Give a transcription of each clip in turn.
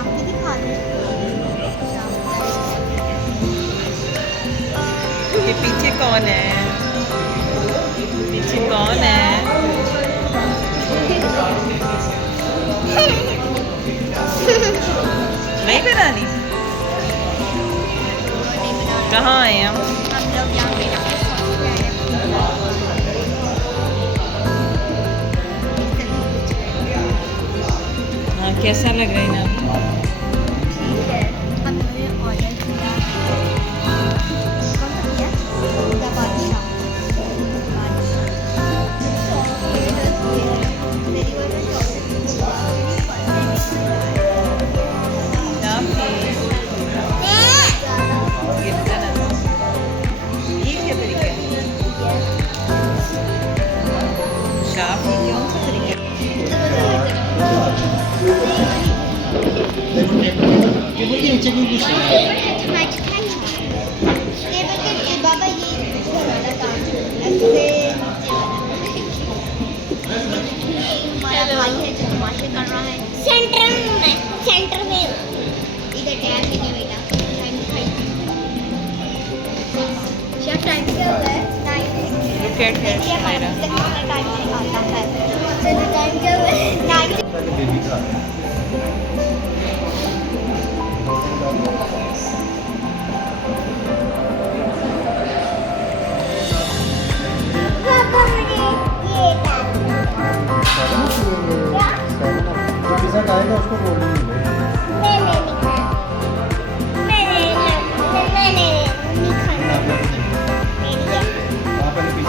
شام کی دکھا دیں. یہ پیچھے کون ہے؟ پیچھے کون ہے؟ نہیں بنانی؟ کہاں آئے ہم؟ ہم لوگ یہاں پہ ہاں کیسا لگ رہا ہے نا؟ ٹھیک ہے. ہم نے آڈر کیا کون سا کیا دا بادشاہ. یہ کیا طریقہ ہے؟ کافی کون سا طریقہ ہے؟ بابا یہ والا کام ایسے ہمارا بھائی ہے جو تماشے کر رہا ہے سینٹر میں ادھر ٹیار نہیں ہے بیٹا. شاید ٹائم کیا ہوا ہے؟ Look at her, Shumaira. Time کیا ہوا ہے؟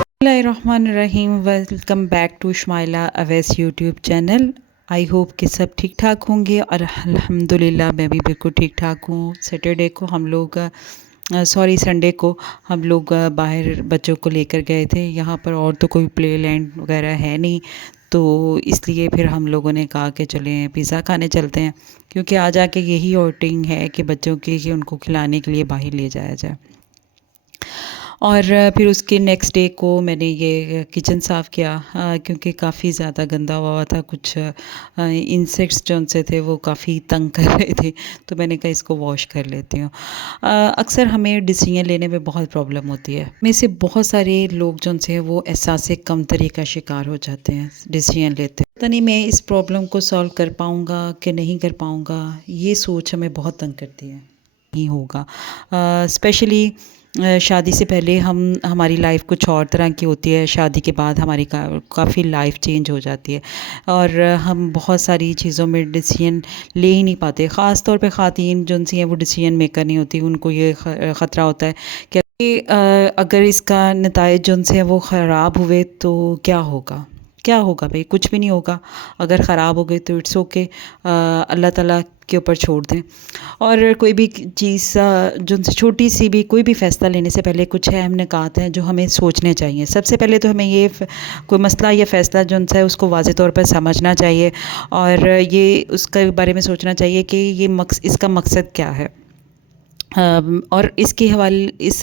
بسم اللہ الرحمن الرحیم. Welcome back to Shumaila Awais YouTube channel. I hope کہ سب ٹھیک ٹھاک ہوں گے اور الحمدللہ میں بھی بالکل ٹھیک ٹھاک ہوں. سیٹرڈے کو ہم لوگ سنڈے کو ہم لوگ باہر بچوں کو لے کر گئے تھے. یہاں پر اور تو کوئی پلے لینڈ وغیرہ ہے نہیں، تو اس لیے پھر ہم لوگوں نے کہا کہ چلیں پیزا کھانے چلتے ہیں، کیونکہ آ جا کے یہی آؤٹنگ ہے کہ بچوں کی کہ ان کو کھلانے کے لیے باہر لے جایا جائے. اور پھر اس کے نیکسٹ ڈے کو میں نے یہ کچن صاف کیا، کیونکہ کافی زیادہ گندا ہوا تھا. کچھ انسیکٹس جو ان سے تھے وہ کافی تنگ کر رہے تھے، تو میں نے کہا اس کو واش کر لیتی ہوں. اکثر ہمیں ڈیسیژن لینے میں بہت پرابلم ہوتی ہے. میں سے بہت سارے لوگ جو ان سے وہ احساس کمتری کا شکار ہو جاتے ہیں ڈیسیژن لیتے. پتہ نہیں میں اس پرابلم کو سالو کر پاؤں گا کہ نہیں کر پاؤں گا، یہ سوچ ہمیں بہت تنگ کرتی ہے. نہیں ہوگا، اسپیشلی شادی سے پہلے ہماری لائف کچھ اور طرح کی ہوتی ہے، شادی کے بعد ہماری کافی لائف چینج ہو جاتی ہے اور ہم بہت ساری چیزوں میں ڈیسیژن لے ہی نہیں پاتے. خاص طور پہ خواتین جو سی ہیں وہ ڈیسیژن میکر نہیں ہوتی. ان کو یہ خطرہ ہوتا ہے کہ اگر اس کا نتائج جو سے ہیں وہ خراب ہوئے تو کیا ہوگا. کیا ہوگا بھائی؟ کچھ بھی نہیں ہوگا. اگر خراب ہو گئے تو اٹس اوکے، اللہ تعالیٰ کے اوپر چھوڑ دیں. اور کوئی بھی چیز جو چھوٹی سی بھی کوئی بھی فیصلہ لینے سے پہلے کچھ اہم نکات ہیں جو ہمیں سوچنے چاہیے. سب سے پہلے تو ہمیں یہ کوئی مسئلہ یا فیصلہ جو ہے اس کو واضح طور پر سمجھنا چاہیے اور یہ اس کے بارے میں سوچنا چاہیے کہ یہ اس کا مقصد کیا ہے. اور اس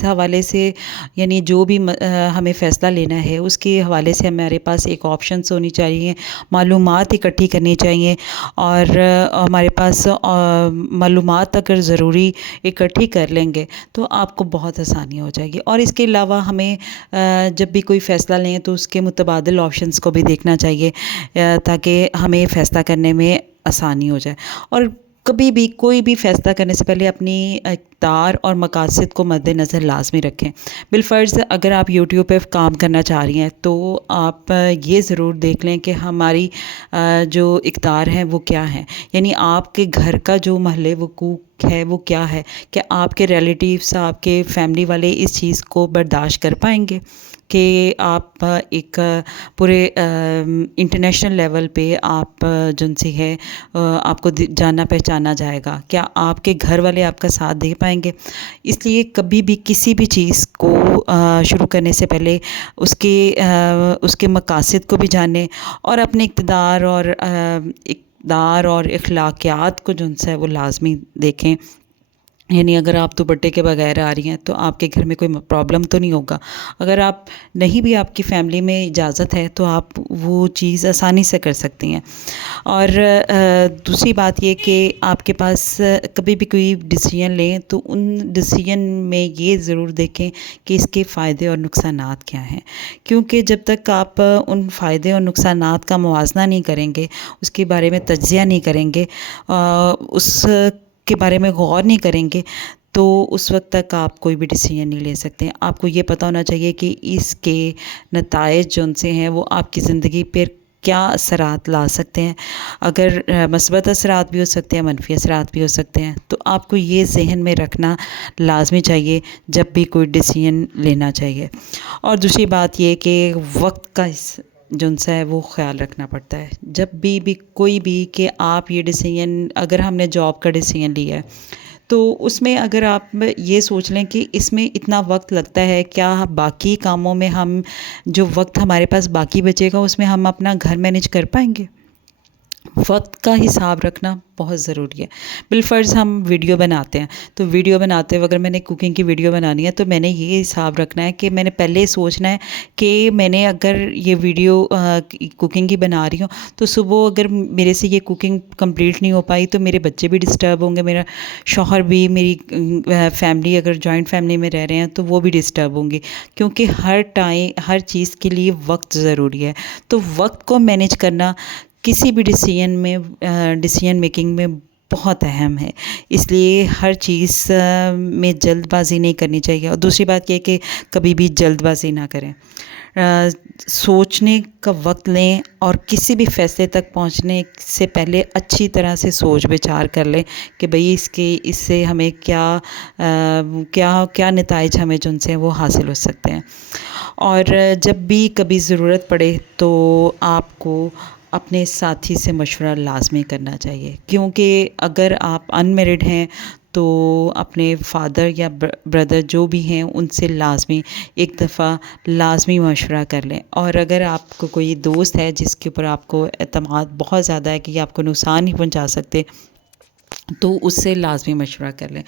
حوالے سے یعنی جو بھی ہمیں فیصلہ لینا ہے اس کے حوالے سے ہمارے پاس ایک آپشنس ہونی چاہیے، معلومات اکٹھی کرنی چاہیے. اور ہمارے پاس معلومات اگر ضروری اکٹھی کر لیں گے تو آپ کو بہت آسانی ہو جائے گی. اور اس کے علاوہ ہمیں جب بھی کوئی فیصلہ لیں تو اس کے متبادل آپشنس کو بھی دیکھنا چاہیے تاکہ ہمیں فیصلہ کرنے میں آسانی ہو جائے. اور کبھی بھی کوئی بھی فیصلہ کرنے سے پہلے اپنی اقدار اور مقاصد کو مد نظر لازمی رکھیں. بالفرض اگر آپ یوٹیوب پہ کام کرنا چاہ رہی ہیں تو آپ یہ ضرور دیکھ لیں کہ ہماری جو اقدار ہیں وہ کیا ہیں. یعنی آپ کے گھر کا جو محل وقوع ہے وہ کیا ہے، کہ آپ کے ریلیٹیوز، آپ کے فیملی والے اس چیز کو برداشت کر پائیں گے کہ آپ ایک پورے انٹرنیشنل لیول پہ آپ جن سی ہے آپ کو جانا پہچانا جائے گا. کیا آپ کے گھر والے آپ کا ساتھ دے پائیں گے؟ اس لیے کبھی بھی کسی بھی چیز کو شروع کرنے سے پہلے اس کے مقاصد کو بھی جانیں اور اپنے اقدار اور اخلاقیات کو جو ہے وہ لازمی دیکھیں. یعنی اگر آپ دوپٹے کے بغیر آ رہی ہیں تو آپ کے گھر میں کوئی پرابلم تو نہیں ہوگا. اگر آپ نہیں بھی آپ کی فیملی میں اجازت ہے تو آپ وہ چیز آسانی سے کر سکتی ہیں. اور دوسری بات یہ کہ آپ کے پاس کبھی بھی کوئی ڈیسیژن لیں تو ان ڈیسیژن میں یہ ضرور دیکھیں کہ اس کے فائدے اور نقصانات کیا ہیں، کیونکہ جب تک آپ ان فائدے اور نقصانات کا موازنہ نہیں کریں گے، اس کے بارے میں تجزیہ نہیں کریں گے، اس کے بارے میں غور نہیں کریں گے، تو اس وقت تک آپ کوئی بھی ڈیسیژن نہیں لے سکتے. آپ کو یہ پتہ ہونا چاہیے کہ اس کے نتائج جو ان سے ہیں وہ آپ کی زندگی پر کیا اثرات لا سکتے ہیں. اگر مثبت اثرات بھی ہو سکتے ہیں، منفی اثرات بھی ہو سکتے ہیں. تو آپ کو یہ ذہن میں رکھنا لازمی چاہیے جب بھی کوئی ڈیسیژن لینا چاہیے. اور دوسری بات یہ کہ وقت کا جو سا ہے وہ خیال رکھنا پڑتا ہے. جب بھی کوئی بھی کہ آپ یہ ڈیسیژن، اگر ہم نے جاب کا ڈیسیژن لیا ہے تو اس میں اگر آپ یہ سوچ لیں کہ اس میں اتنا وقت لگتا ہے، کیا باقی کاموں میں ہم جو وقت ہمارے پاس باقی بچے گا اس میں ہم اپنا گھر مینیج کر پائیں گے؟ وقت کا حساب رکھنا بہت ضروری ہے. بالفرض ہم ویڈیو بناتے ہیں تو ویڈیو بناتے ہوئے اگر میں نے کوکنگ کی ویڈیو بنانی ہے تو میں نے یہ حساب رکھنا ہے کہ میں نے پہلے سوچنا ہے کہ میں نے اگر یہ ویڈیو کوکنگ کی بنا رہی ہوں تو صبح اگر میرے سے یہ کوکنگ کمپلیٹ نہیں ہو پائی تو میرے بچے بھی ڈسٹرب ہوں گے، میرا شوہر بھی، میری فیملی اگر جوائنٹ فیملی میں رہ رہے ہیں تو وہ بھی ڈسٹرب ہوں گے، کیونکہ ہر چیز کے لیے وقت ضروری ہے. تو وقت کو مینیج کرنا کسی بھی ڈیسیژن میکنگ میں بہت اہم ہے. اس لیے ہر چیز میں جلد بازی نہیں کرنی چاہیے. اور دوسری بات یہ کہ کبھی بھی جلد بازی نہ کریں. سوچنے کا وقت لیں اور کسی بھی فیصلے تک پہنچنے سے پہلے اچھی طرح سے سوچ بچار کر لیں کہ بھئی اس سے ہمیں کیا نتائج ہمیں جن سے وہ حاصل ہو سکتے ہیں. اور جب بھی کبھی ضرورت پڑے تو آپ کو اپنے ساتھی سے مشورہ لازمی کرنا چاہیے، کیونکہ اگر آپ انمیرڈ ہیں تو اپنے فادر یا بردر جو بھی ہیں ان سے لازمی ایک دفعہ لازمی مشورہ کر لیں. اور اگر آپ کو کوئی دوست ہے جس کے اوپر آپ کو اعتماد بہت زیادہ ہے کہ یہ آپ کو نقصان نہیں پہنچا سکتے تو اس سے لازمی مشورہ کر لیں.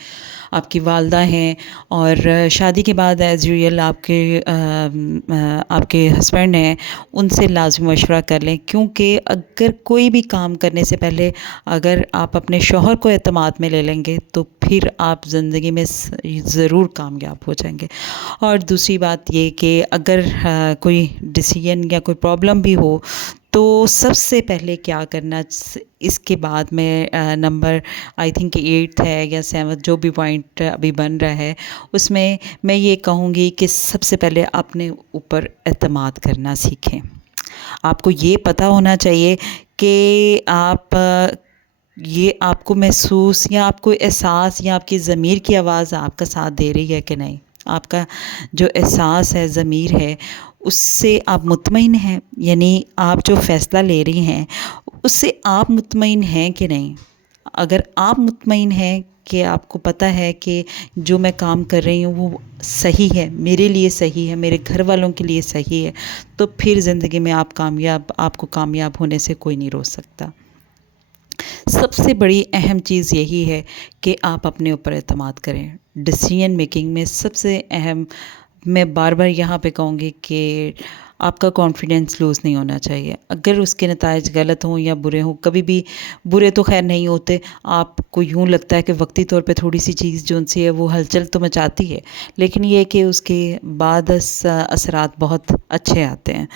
آپ کی والدہ ہیں اور شادی کے بعد ایز یوزول آپ کے ہسبینڈ ہیں، ان سے لازمی مشورہ کر لیں، کیونکہ اگر کوئی بھی کام کرنے سے پہلے اگر آپ اپنے شوہر کو اعتماد میں لے لیں گے تو پھر آپ زندگی میں ضرور کامیاب ہو جائیں گے. اور دوسری بات یہ کہ اگر کوئی ڈیسیژن یا کوئی پرابلم بھی ہو تو سب سے پہلے کیا کرنا، اس کے بعد میں نمبر آئی تھنک 8 ہے یا 7 جو بھی پوائنٹ ابھی بن رہا ہے اس میں میں یہ کہوں گی کہ سب سے پہلے اپنے اوپر اعتماد کرنا سیکھیں. آپ کو یہ پتہ ہونا چاہیے کہ آپ کو محسوس یا آپ کو احساس یا آپ کی ضمیر کی آواز آپ کا ساتھ دے رہی ہے کہ نہیں. آپ کا جو احساس ہے، ضمیر ہے، اس سے آپ مطمئن ہیں، یعنی آپ جو فیصلہ لے رہی ہیں اس سے آپ مطمئن ہیں کہ نہیں. اگر آپ مطمئن ہیں کہ آپ کو پتہ ہے کہ جو میں کام کر رہی ہوں وہ صحیح ہے، میرے لیے صحیح ہے، میرے گھر والوں کے لیے صحیح ہے، تو پھر زندگی میں آپ کو کامیاب ہونے سے کوئی نہیں روک سکتا. سب سے بڑی اہم چیز یہی ہے کہ آپ اپنے اوپر اعتماد کریں. ڈیسیژن میکنگ میں سب سے اہم، میں بار بار یہاں پہ کہوں گی کہ آپ کا کانفیڈنس لوز نہیں ہونا چاہیے. اگر اس کے نتائج غلط ہوں یا برے ہوں، کبھی بھی برے تو خیر نہیں ہوتے، آپ کو یوں لگتا ہے کہ وقتی طور پہ تھوڑی سی چیز جو ان سے ہے وہ ہلچل تو مچاتی ہے، لیکن یہ کہ اس کے بعد اثرات بہت اچھے آتے ہیں.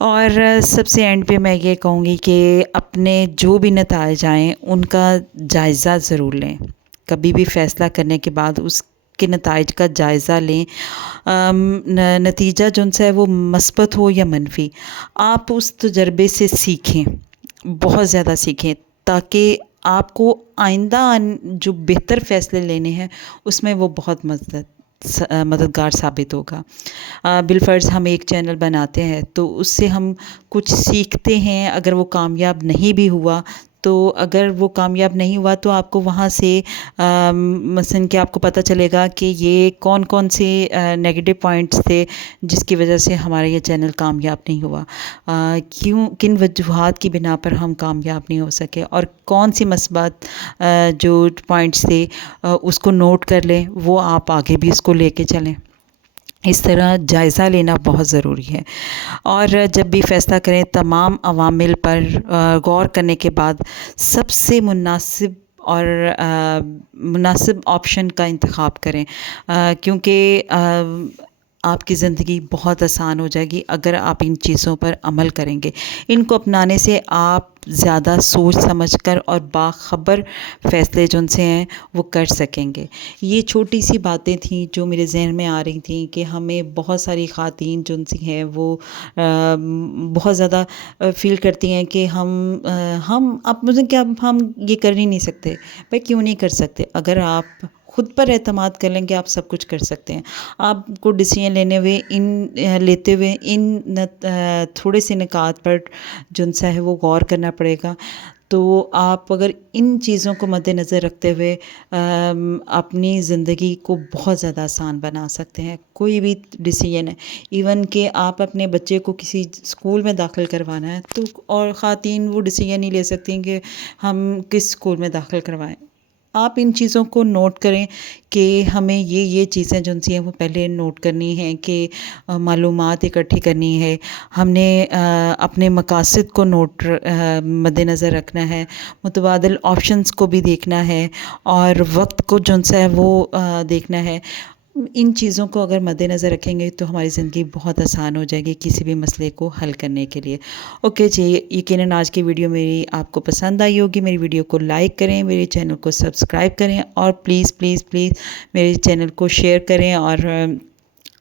اور سب سے اینڈ پہ میں یہ کہوں گی کہ اپنے جو بھی نتائج آئیں ان کا جائزہ ضرور لیں. کبھی بھی فیصلہ کرنے کے بعد اس کے نتائج کا جائزہ لیں. نتیجہ جو ان سے ہے وہ مثبت ہو یا منفی، آپ اس تجربے سے سیکھیں، بہت زیادہ سیکھیں، تاکہ آپ کو آئندہ جو بہتر فیصلے لینے ہیں اس میں وہ بہت مددگار ثابت ہوگا. بالفرض ہم ایک چینل بناتے ہیں تو اس سے ہم کچھ سیکھتے ہیں، اگر وہ کامیاب نہیں بھی ہوا تو اگر وہ کامیاب نہیں ہوا تو آپ کو وہاں سے مثلاً کہ آپ کو پتہ چلے گا کہ یہ کون کون سے نیگیٹو پوائنٹس تھے جس کی وجہ سے ہمارا یہ چینل کامیاب نہیں ہوا، کن وجوہات کی بنا پر ہم کامیاب نہیں ہو سکے، اور کون سی مثبت جو پوائنٹس تھے اس کو نوٹ کر لیں، وہ آپ آگے بھی اس کو لے کے چلیں۔ اس طرح جائزہ لینا بہت ضروری ہے، اور جب بھی فیصلہ کریں تمام عوامل پر غور کرنے کے بعد سب سے مناسب آپشن کا انتخاب کریں، کیونکہ آپ کی زندگی بہت آسان ہو جائے گی اگر آپ ان چیزوں پر عمل کریں گے۔ ان کو اپنانے سے آپ زیادہ سوچ سمجھ کر اور باخبر فیصلے جو ان سے ہیں وہ کر سکیں گے۔ یہ چھوٹی سی باتیں تھیں جو میرے ذہن میں آ رہی تھیں کہ ہمیں بہت ساری خواتین جو ان سی ہیں وہ بہت زیادہ فیل کرتی ہیں کہ ہم اب مجھے کیا ہم یہ کر ہی نہیں سکتے۔ بھائی کیوں نہیں کر سکتے؟ اگر آپ خود پر اعتماد کر لیں گے آپ سب کچھ کر سکتے ہیں۔ آپ کو ڈیسیژن لیتے ہوئے ان تھوڑے سے نکات پر جن سا ہے وہ غور کرنا پڑے گا۔ تو آپ اگر ان چیزوں کو مد نظر رکھتے ہوئے اپنی زندگی کو بہت زیادہ آسان بنا سکتے ہیں۔ کوئی بھی ڈیسیژن ہے، ایون کہ آپ اپنے بچے کو کسی اسکول میں داخل کروانا ہے تو اور خواتین وہ ڈیسیژن نہیں لے سکتی ہیں کہ ہم کس اسکول میں داخل کروائیں۔ آپ ان چیزوں کو نوٹ کریں کہ ہمیں یہ چیزیں جو سی ہیں وہ پہلے نوٹ کرنی ہیں، کہ معلومات اکٹھی کرنی ہے، ہم نے اپنے مقاصد کو مد نظر رکھنا ہے، متبادل آپشنز کو بھی دیکھنا ہے، اور وقت کو جو سا ہے وہ دیکھنا ہے۔ ان چیزوں کو اگر مد نظر رکھیں گے تو ہماری زندگی بہت آسان ہو جائے گی کسی بھی مسئلے کو حل کرنے کے لیے۔ اوکے جی، یقیناً آج کی ویڈیو میری آپ کو پسند آئی ہوگی۔ میری ویڈیو کو لائک کریں، میرے چینل کو سبسکرائب کریں، اور پلیز پلیز پلیز میرے چینل کو شیئر کریں، اور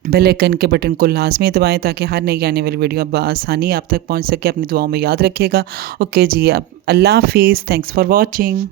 بیل آئکن کے بٹن کو لازمی دبائیں تاکہ ہر نئی آنے والی ویڈیو بآسانی آپ تک پہنچ سکے۔ اپنی دعاؤں میں یاد رکھیے گا۔ اوکے جی، اب اللہ حافظ، تھینکس فار واچنگ۔